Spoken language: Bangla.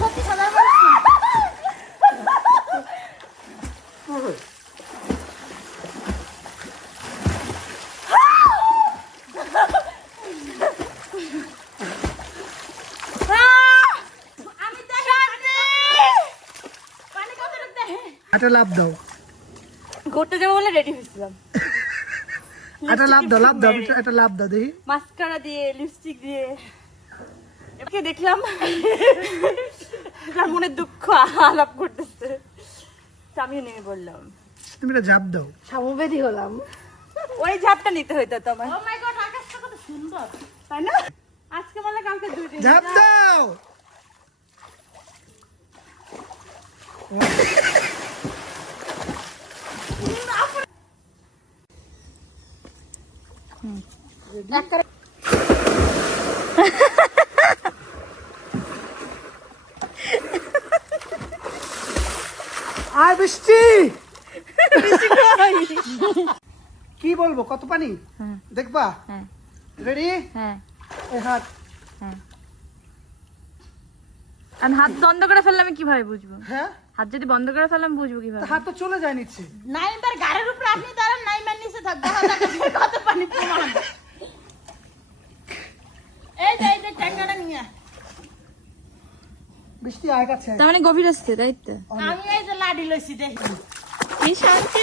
সত্যি সাদা বলিস না। একটা লাভ দাও, ঘুরতে যাবো বলে রেডি হয়েছিলাম, একটা লাভ দাও, লাভ দাও, একটা লাভ দাও দেখি। মাস্কারা দিয়ে লিপস্টিক দিয়ে এবারে দেখলাম তার মনে দুঃখ আলাপ করতেছে, আমিও নেমে বললাম। তুমি একটা জাপ দাও। সমবেদী হলাম। ওই ঝাপটা নিতে হইতো তোমার। ও মাই গড, আকাশটা কত সুন্দর, তাই না? আজকে বলে কালকে দুই দিন জাপ দাও। আয় বৃষ্টি। কি বলবো, কত পানি দেখবা? রেডি? হ্যাঁ এই হাত। আমি হাত বন্ধ করে ফেললে আমি কিভাবে বুঝবো? হ্যাঁ, হাত যদি বন্ধ করে ফেললাম বুঝবো কিভাবে? হাত তো চলে যায় নিচ্ছে। নাইমার গাড়ির উপরে আপনি দাঁড়ান, নাইমার নিচে থাকবে, কত পানি প্রমাণ। এই যে ট্যাঙ্গাটা নিয়ে বৃষ্টি আয় কাছে। তার মানে গভীর আসছে, তাই তো? আমি এই যে লাডি লইছি দেখি। কি শান্তি।